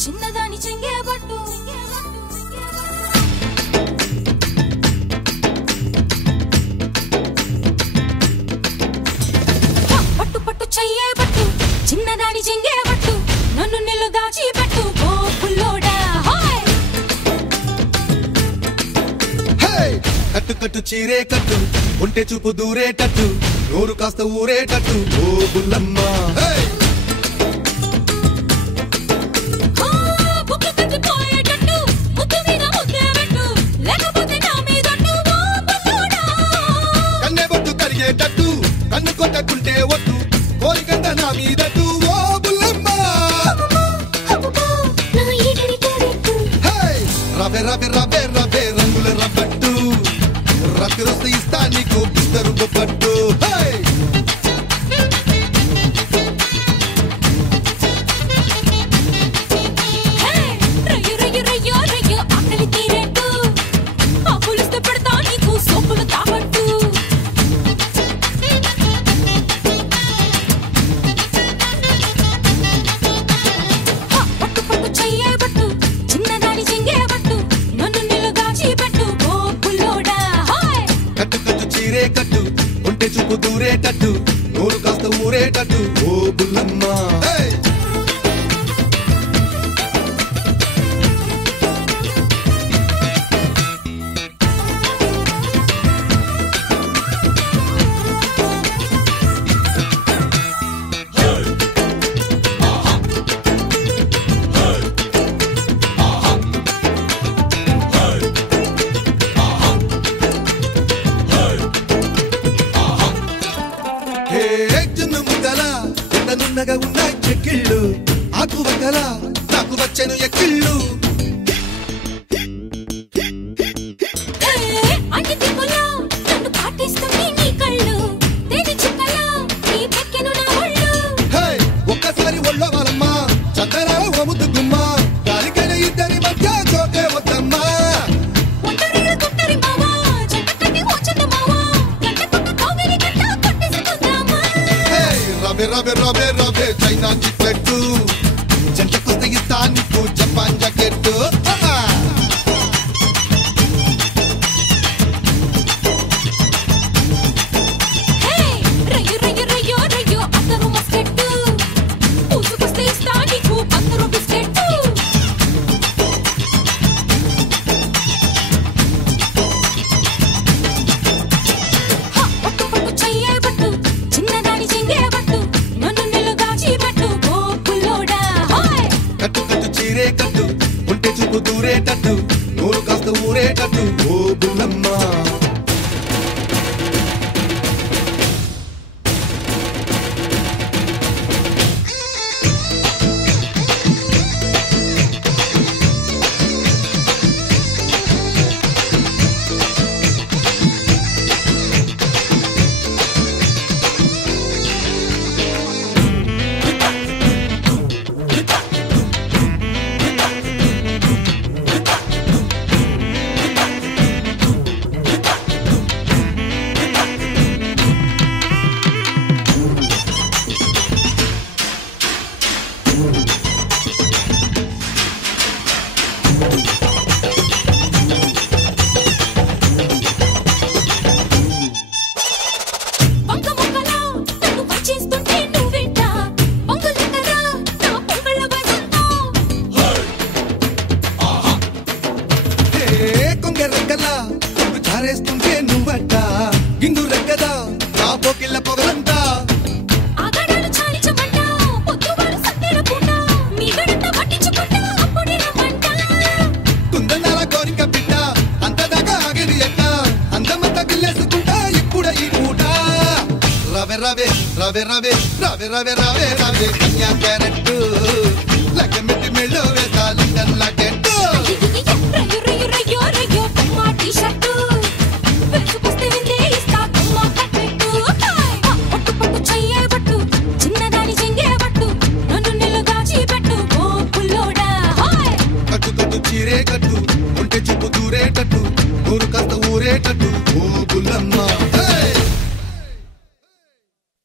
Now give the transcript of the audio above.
చిన్నదాని చెంగేబట్టు పట్టు పట్టు చెయ్యేబట్టు చిన్నదాని చెంగేబట్టు నన్ను నిల్లు దాచిపెట్టు ఓ పుల్లోడా కట్టు కట్టు చీరే కట్టు ఉంటే చూపు దూరేటట్టు నోరు కాస్త ఊరేటట్టు ఓ బుల్లమ్మ కన్నెబొట్టు కరిగేటట్టు కన్ను కొట్టకుంటే వద్దు కోరికంత నా మీదట్టు ఓ బుల్లమ్మ రవే రవే రవే రవే రంగుల రబ్బట్టు రతిరొస్తే ఇస్తా నీకు పిస్తరు పట్టు కట్టు ఉంటే చూపు దూరేటట్టు నోరు కాస్త ఊరేటట్టు ఓ బుల్లమ్మ నున్నగా ఉన్న చెక్కిళ్ళు ఆకు వక్కల నాకు వచ్చెను ఎక్కిళ్ళు ఒక్కసారి ఒళ్ళో వాళ్ళమ్మా చక్కరా ఓముద్దు గుమ్మ దానికైన ఇద్దరి మధ్య చోటే వద్దమ్మా రవే రవే రవే రవే చైనా చిక్లెట్టు జంటకొస్తే ఇస్తా నీకు జపాన్ జాకెట్టు కట్టు ఉంటే చూపు దూరేటట్టు నోరు కాస్త ఊరేటట్టు ఓ బుల్లమ్మ చారేస్తుంటే నువ్వట్ట గింగు రెక్కదా నా పోకిళ్ళ పొగలంతా కుందనాల కోరిక బిడ్డ అంతదాకా ఆగేది ఎట్ట అందమంతా గిల్లేసుకుంటా ఇప్పుడు ఈ పూట రవే రవే రవే రవే రవే రవే రవే రవే కన్యా క్యారెట్టు లగ్గమెట్టి మెళ్ళో వేసా లండన్ లాకెట్టు టీ షర్టు కట్టు ఒంటె చూపు దూరేటట్టు ఊరు కాస్త ఊరేటట్టు